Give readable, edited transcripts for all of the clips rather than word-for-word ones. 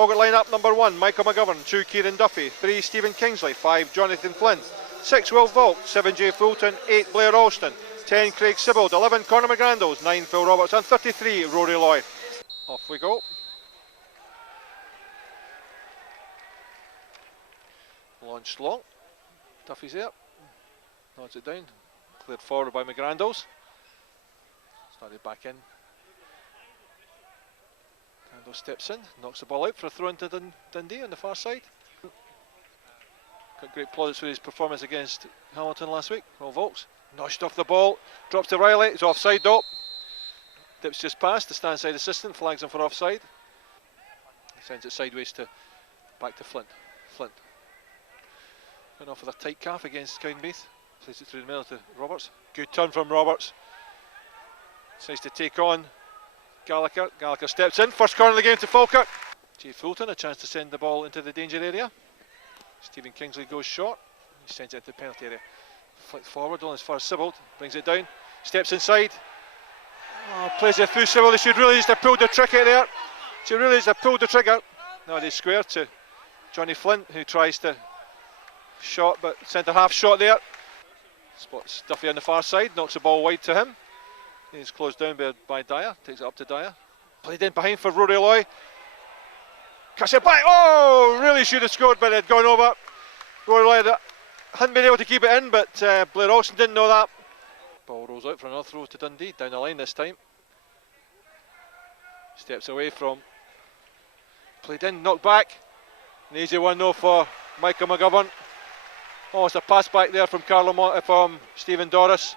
Falkirk line-up number 1, Michael McGovern. 2, Kieran Duffy. 3, Stephen Kingsley. 5, Jonathan Flynn. 6, Will Volk. 7, Jay Fulton. 8, Blair Alston. 10, Craig Sibbald. 11, Conor McGrandles. 9, Phil Roberts. And 33, Rory Loy. Off we go. Launched long. Duffy's there. Nods it down. Cleared forward by McGrandles. Started back in. McGrandles steps in. Knocks the ball out for a throw into Dundee on the far side. Got great plaudits for his performance against Hamilton last week. Will Volks. Notched off the ball. Drops to Riley. It's offside though. Dips just past. The stand side assistant flags him for offside. He sends it sideways to back to Flint. Flint. Went off with a tight calf against Cownbeath. Plays it through the middle to Roberts. Good turn from Roberts. Decides to take on Gallagher. Gallagher steps in. First corner of the game to Falkirk. Jay Fulton, a chance to send the ball into the danger area. Stephen Kingsley goes short. He sends it into the penalty area. Flicked forward, only as far as Sibbald. Brings it down. Steps inside. Oh, plays it through Sibbald. They should really just have pulled the trigger there. Should really just have pulled the trigger. No, they square to Johnny Flint, who tries to shot, but centre half shot there. Spots Duffy on the far side, knocks the ball wide to him. He's closed down by Dyer, takes it up to Dyer. Played in behind for Rory Loy. Cuts it back, oh! Really should have scored, but it had gone over. Rory Loy hadn't been able to keep it in, but Blair Olsen didn't know that. Ball rolls out for another throw to Dundee, down the line this time. Steps away from. Played in, knocked back. An easy one though for Michael McGovern. Oh, it's a pass back there from from Stephen Doris.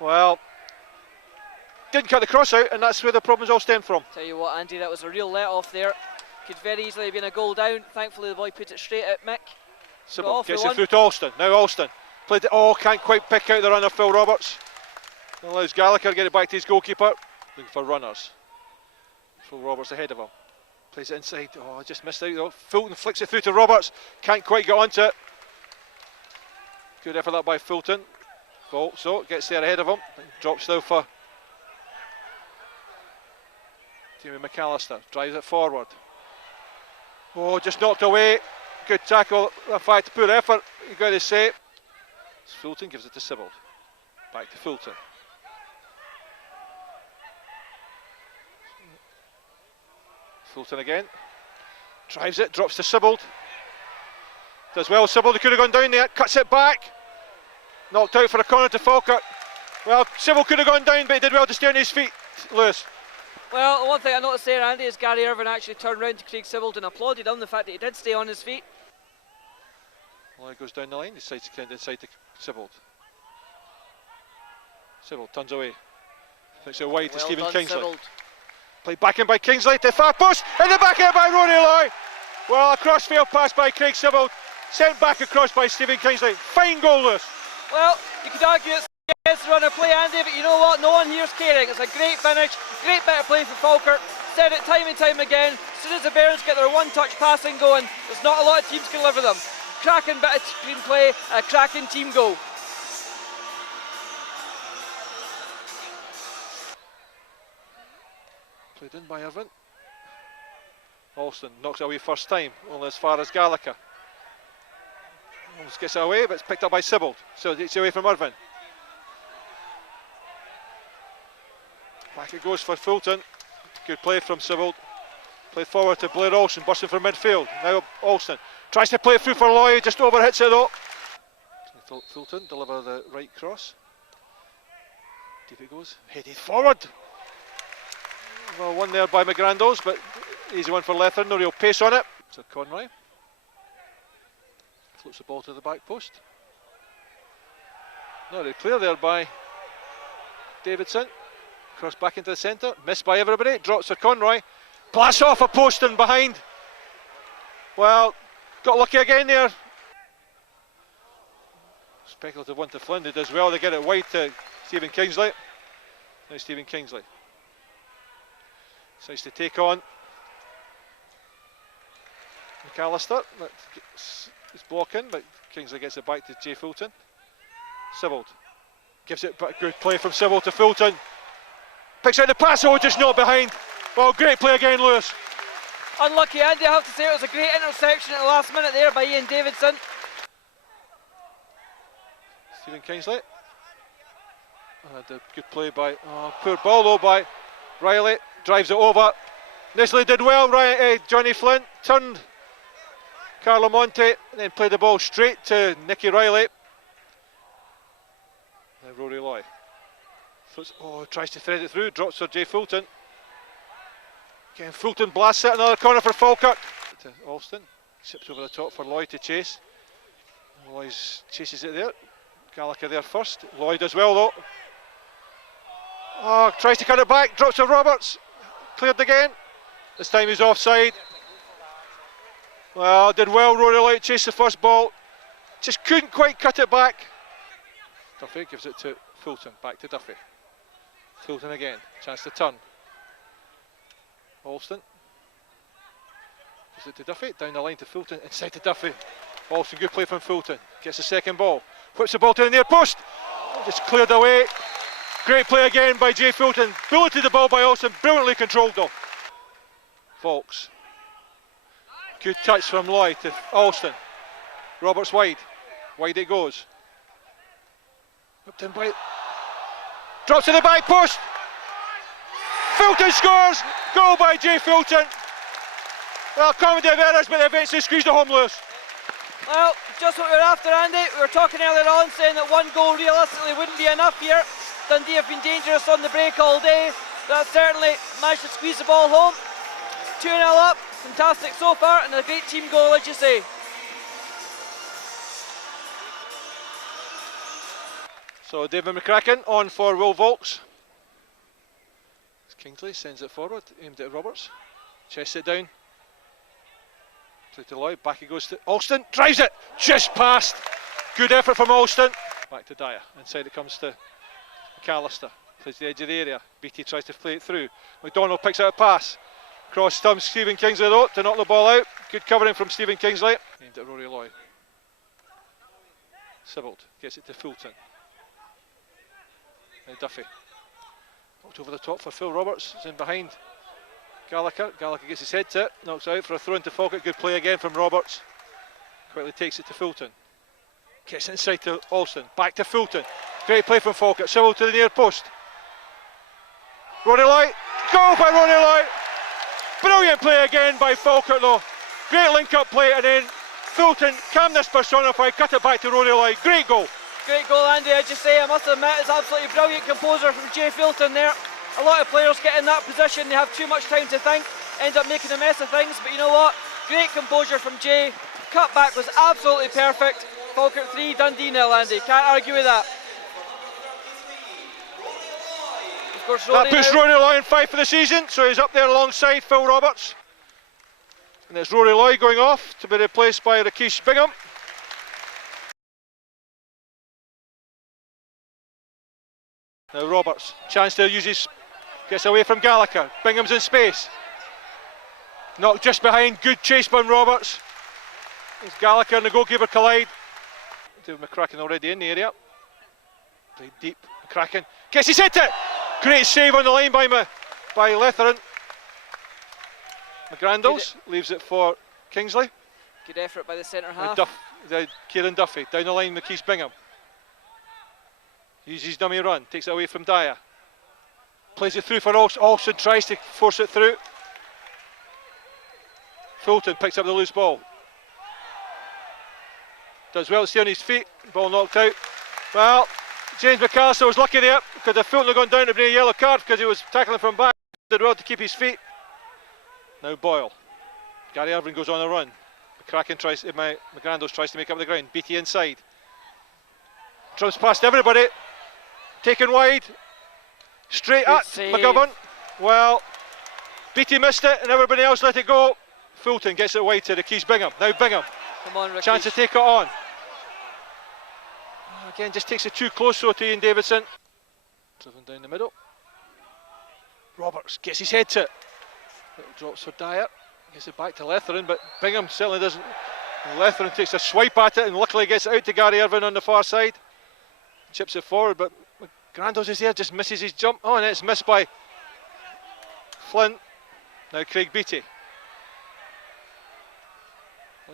Well, didn't cut the cross out, and that's where the problems all stem from. Tell you what, Andy, that was a real let-off there. Could very easily have been a goal down. Thankfully, the boy put it straight at Mick. Sibbald gets it through to Alston. Now Alston played it. Oh, can't quite pick out the runner, Phil Roberts. Allows Gallagher to get it back to his goalkeeper. Looking for runners. Phil Roberts ahead of him. Plays it inside. Oh, just missed out though. Fulton flicks it through to Roberts. Can't quite get onto it. Good effort that by Fulton. So gets there ahead of him. Drops though for Jamie McAllister. Drives it forward. Oh, just knocked away. Good tackle. In fact, poor effort, you've got to say. Fulton gives it to Sibbald. Back to Fulton. Fulton again. Drives it, drops to Sibbald. Does well, Sibbald, he could have gone down there, cuts it back. Knocked out for a corner to Falkirk. Well, Sibbald could have gone down, but he did well to stay on his feet, Lewis. Well, the one thing I noticed there, Andy, is Gary Irvine actually turned round to Craig Sibbald and applauded him the fact that he did stay on his feet. Well, he goes down the line, decides to get inside to Sibbald. Sibbald turns away. Takes it wide to Stephen Kingsley. Sibbald. Played back in by Kingsley to far post, and the back end by Rory Loy. Well, a crossfield pass by Craig Sibbald, sent back across by Stephen Kingsley. Fine goal, Lewis. Well, you could argue it's against the run of play, Andy, but you know what? No one here's caring. It's a great finish, great bit of play for Falkirk. Said it time and time again. As soon as the Bairns get their one-touch passing going, there's not a lot of teams can deliver them. Cracking bit of screen play, a cracking team goal. Played in by Irvine. Alston knocks it away first time, only as far as Gallagher. Almost gets it away, but it's picked up by Sibbald. So it's away from Irvine. Back it goes for Fulton. Good play from Sibbald. Played forward to Blair Olsen, busting from midfield. Now Alston tries to play it through for Loy, just overhits it though. Fulton deliver the right cross. Deep it goes, headed forward. Well, one there by McGrandles, but easy one for Lether, no real pace on it. So Conroy floats the ball to the back post. No, they're clear there by Davidson. Cross back into the centre, missed by everybody, drops for Conroy. Blasts off a post and behind. Well, got lucky again there. Speculative one to Flynn, who does well to get it wide to Stephen Kingsley. Now Stephen Kingsley decides to take on McAllister. It's blocking, but Kingsley gets it back to Jay Fulton. Sibbald gives it back. Good play from Sibbald to Fulton. Picks out the pass, oh, just not behind. Well, great play again, Lewis. Unlucky, Andy, I have to say it was a great interception at the last minute there by Ian Davidson. Stephen Kingsley. Had a good play by, poor ball though by Riley. Drives it over. Nisley did well, Johnny Flint turned Carlo Monte, and then played the ball straight to Nicky Riley. Now Rory Loy. Tries to thread it through, drops for Jay Fulton. Again, Fulton blasts it, another corner for Falkirk. To Alston, sips over the top for Loy to chase. Loy chases it there. Gallagher there first. Loy does well though. Tries to cut it back, drops to Roberts. Cleared again. This time he's offside. Well, did well, Rory Loy, chased the first ball. Just couldn't quite cut it back. Duffy gives it to Fulton, back to Duffy. Fulton again, chance to turn. Alston gives it to Duffy, down the line to Fulton, inside to Duffy. Alston, good play from Fulton, gets the second ball, whips the ball to the near post, just cleared away. Great play again by Jay Fulton, bulleted the ball by Alston, brilliantly controlled though. Volks, good touch from Loy to Alston. Roberts wide it goes. Whipped in by, drops to the back post. Fulton scores, goal by Jay Fulton. Well, cognitive errors, but they eventually squeezed the home loose. Well, just what we were after, Andy. We were talking earlier on saying that one goal realistically wouldn't be enough here. Dundee have been dangerous on the break all day. That certainly managed to squeeze the ball home. 2-0 up, fantastic so far, and a great team goal, as you say. So David McCracken on for Will Volks. Kingsley sends it forward, aimed at Roberts. Chests it down. To Loy, back it goes to Alston, drives it, just past. Good effort from Alston. Back to Dyer, inside it comes to McAllister. Plays the edge of the area, Beattie tries to play it through. McDonald picks out a pass. Cross stumps Stephen Kingsley though, to knock the ball out. Good covering from Stephen Kingsley. Aimed at Rory Loy. Sibbald gets it to Fulton. Now Duffy. Knocked over the top for Phil Roberts, it's in behind Gallagher. Gallagher gets his head to it, knocks it out for a throw into Falkirk. Good play again from Roberts. Quickly takes it to Fulton. Gets inside to Alston, back to Fulton. Great play from Falkirk, Civil to the near post. Rory Loy, goal by Rory Loy. Brilliant play again by Falkirk though. Great link-up play, and then Fulton, calmness personified, cut it back to Rory Loy. Great goal. Great goal, Andy, as you say. I must admit, it's absolutely brilliant composure from Jay Fulton there. A lot of players get in that position, they have too much time to think, end up making a mess of things, but you know what? Great composure from Jay. Cut back was absolutely perfect. Falkirk 3, Dundee 0, Andy. Can't argue with that. Of course, that puts Rory Loy in 5 for the season, so he's up there alongside Phil Roberts. And it's Rory Loy going off to be replaced by Rakesh Bingham. Now Roberts, chance to use his, gets away from Gallagher. Bingham's in space. Knocked just behind, good chase by Roberts. As Gallagher and the goalkeeper collide. David McCracken already in the area. Played deep, McCracken gets his head to it. Great save on the line by Letheran. McGrandles leaves it for Kingsley. Good effort by the centre half. Kieran Duffy, down the line, Rakesh Bingham. Uses his dummy run, takes it away from Dyer. Plays it through for Alston, tries to force it through. Fulton picks up the loose ball. Does well to stay on his feet, ball knocked out. Well, James McAllister was lucky there, because if Fulton had gone down to bring a yellow card because he was tackling from back, did well to keep his feet. Now Boyle. Gary Irvine goes on a run. McGrandles tries to make up the ground. Beattie inside. Trumps past everybody. Taken wide. Straight at McGovern. Well, Beattie missed it and everybody else let it go. Fulton gets it wide to Rakesh Bingham. Now Bingham. Come on, Rakesh. Chance to take it on. Again, just takes it too close so to Ian Davidson. Driven down the middle. Roberts gets his head to it. It drops for Dyer. Gets it back to Letheran, but Bingham certainly doesn't. Letheran takes a swipe at it and luckily gets it out to Gary Irvine on the far side. Chips it forward, but McGrandles is there, just misses his jump. Oh, and it's missed by Flint. Now Craig Beattie.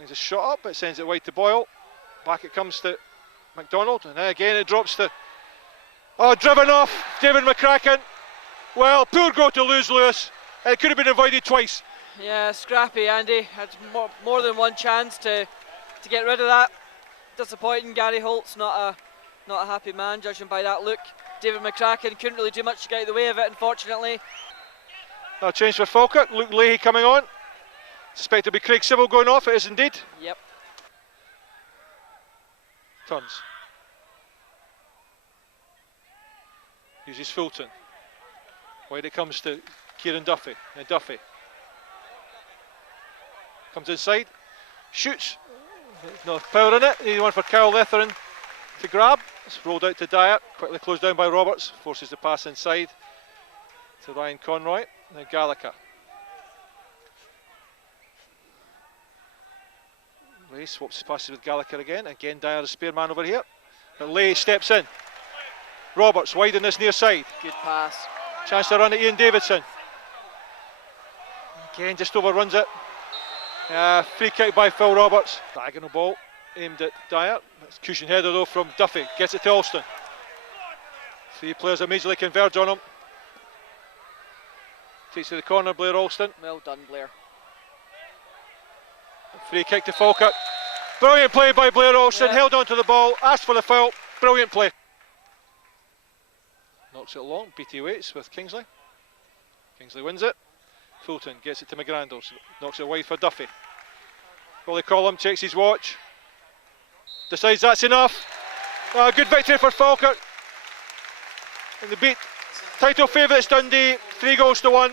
He's a shot up, but sends it wide to Boyle. Back it comes to McDonald, and then again it drops to... Oh, driven off, David McCracken. Well, poor go to lose Lewis. It could have been avoided twice. Yeah, scrappy Andy. Had more than one chance to get rid of that. Disappointing. Gary Holt's not a happy man, judging by that look. David McCracken couldn't really do much to get out of the way of it, unfortunately. Now change for Falkirk. Luke Leahy coming on. Suspect to be Craig Sybil going off. It is indeed. Yep. Turns. Uses Fulton. Wide it comes to Kieran Duffy. Now Duffy comes inside, shoots. No power in it. Need one for Kyle Letherin to grab. It's rolled out to Dyer. Quickly closed down by Roberts. Forces the pass inside to Ryan Conroy. Now Gallagher. Leigh swaps his passes with Gallagher again. Again Dyer, the spare man over here. But Leigh steps in. Roberts wide on this near side. Good pass. Chance to run at Ian Davidson. Again just overruns it. Free kick by Phil Roberts. Diagonal ball aimed at Dyer. It's cushion header though from Duffy. Gets it to Alston. Three players immediately converge on him. Takes to the corner, Blair Alston. Well done, Blair. Free kick to Falkirk. Brilliant play by Blair Alston. Yeah. Held on to the ball, asked for the foul. Brilliant play. Knocks it long. BT waits with Kingsley. Kingsley wins it. Fulton gets it to McGrandles. Knocks it wide for Duffy. Willie Collum checks his watch. Decides that's enough. Good victory for Falkirk. And they beat title favourites Dundee 3 goals to 1.